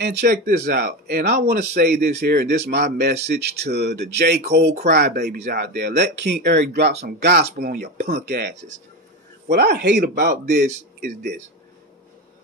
And check this out. And I want to say this here, and this is my message to the J. Cole crybabies out there. Let King Eric drop some gospel on your punk asses. What I hate about this is this.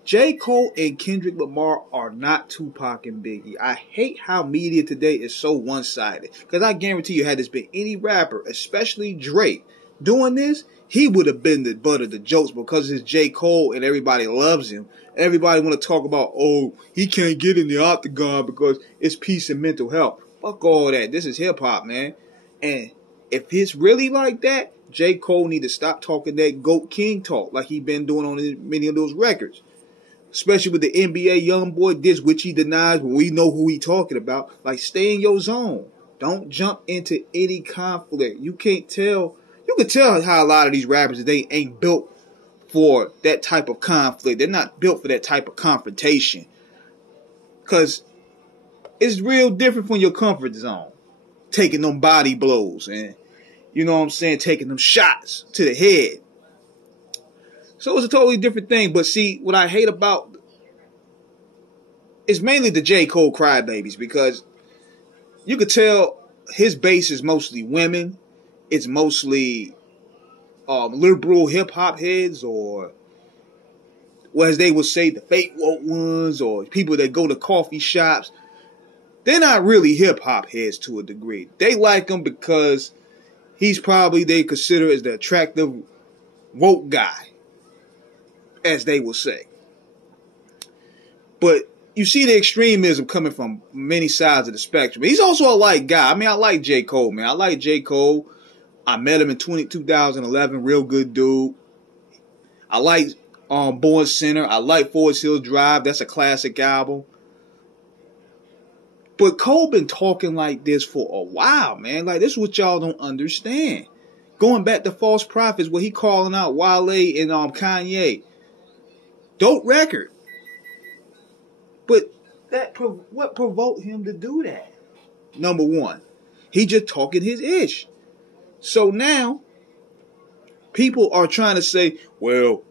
J. Cole and Kendrick Lamar are not Tupac and Biggie. I hate how media today is so one-sided. Because I guarantee you, had this been any rapper, especially Drake, doing this, he would have been the butt of the jokes because it's J. Cole and everybody loves him. Everybody want to talk about, oh, he can't get in the octagon because it's peace and mental health. Fuck all that. This is hip-hop, man. And if it's really like that, J. Cole need to stop talking that GOAT King talk like he been doing on many of those records. Especially with the NBA YoungBoy diss, which he denies, but we know who he talking about. Like, stay in your zone. Don't jump into any conflict. You can tell how a lot of these rappers, they ain't built for that type of conflict. They're not built for that type of confrontation. Because it's real different from your comfort zone. Taking them body blows and, you know what I'm saying, taking them shots to the head. So it's a totally different thing. But see, what I hate about is mainly the J. Cole crybabies, because you could tell his base is mostly women. It's mostly liberal hip-hop heads, or, well, as they would say, the fake woke ones, or people that go to coffee shops. They're not really hip-hop heads to a degree. They like him because he's probably, they consider as the attractive woke guy, as they will say. But you see the extremism coming from many sides of the spectrum. He's also a light guy. I mean, I like J. Cole, man. I like J. Cole. I met him in 2011. Real good dude. I like Born Center. I like Forest Hills Drive. That's a classic album. But Cole been talking like this for a while, man. Like, this is what y'all don't understand. Going back to False Prophets, where he calling out Wale and Kanye. Dope record. But what provoked him to do that? Number one, he just talking his ish. So now, people are trying to say, well,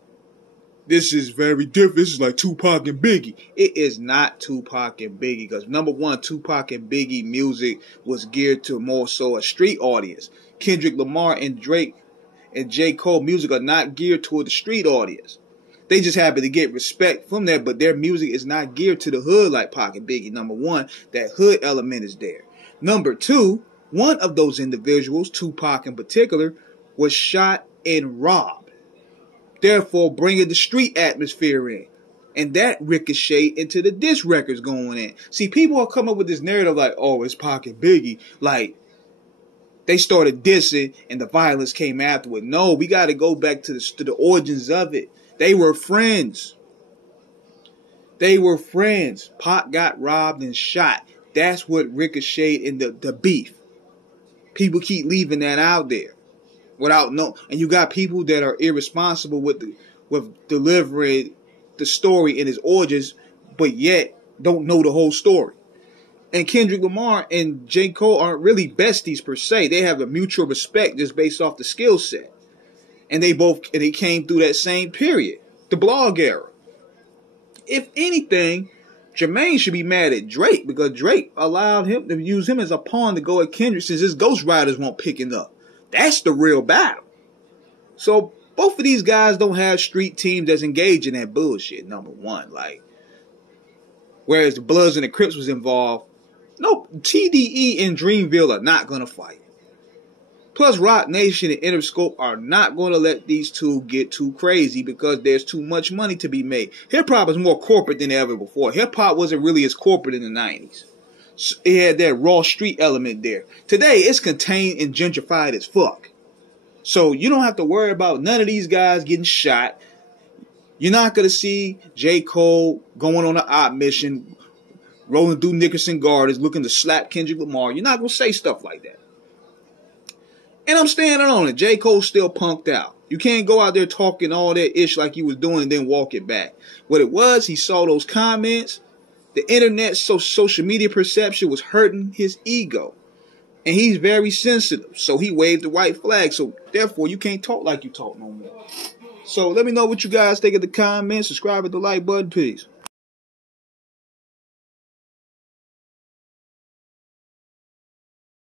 this is very different. This is like Tupac and Biggie. It is not Tupac and Biggie. Because number one, Tupac and Biggie music was geared to more so a street audience. Kendrick Lamar and Drake and J. Cole music are not geared toward the street audience. They just happen to get respect from that, but their music is not geared to the hood like Pac and Biggie. Number one, that hood element is there. Number two, one of those individuals, Tupac in particular, was shot and robbed. Therefore, bringing the street atmosphere in. And that ricocheted into the diss records going in. See, people are coming up with this narrative like, oh, it's Pac and Biggie. Like, they started dissing and the violence came afterward. No, we got to go back to the origins of it. They were friends. They were friends. Pac got robbed and shot. That's what ricocheted in the beef. People keep leaving that out there without no. And you got people that are irresponsible with delivering the story in its origins, but yet don't know the whole story. And Kendrick Lamar and J. Cole aren't really besties per se. They have a mutual respect just based off the skill set. And they came through that same period, the blog era. If anything, Jermaine should be mad at Drake because Drake allowed him to use him as a pawn to go at Kendrick since his Ghost Riders won't picking up. That's the real battle. So both of these guys don't have street teams that's engaged in that bullshit, number one. Like, whereas the Bloods and the Crips was involved, no, TDE and Dreamville are not going to fight. Plus, Rock Nation and Interscope are not going to let these two get too crazy because there's too much money to be made. Hip-hop is more corporate than ever before. Hip-hop wasn't really as corporate in the 90s. It had that raw street element there. Today, it's contained and gentrified as fuck. So you don't have to worry about none of these guys getting shot. You're not going to see J. Cole going on an op mission, rolling through Nickerson Gardens, looking to slap Kendrick Lamar. You're not going to say stuff like that. And I'm standing on it. J. Cole's still punked out. You can't go out there talking all that ish like you was doing and then walk it back. What it was, he saw those comments. The internet, social media perception was hurting his ego. And he's very sensitive. So he waved the white flag. So therefore, you can't talk like you talk no more. So let me know what you guys think of the comments. Subscribe with the like button. Peace.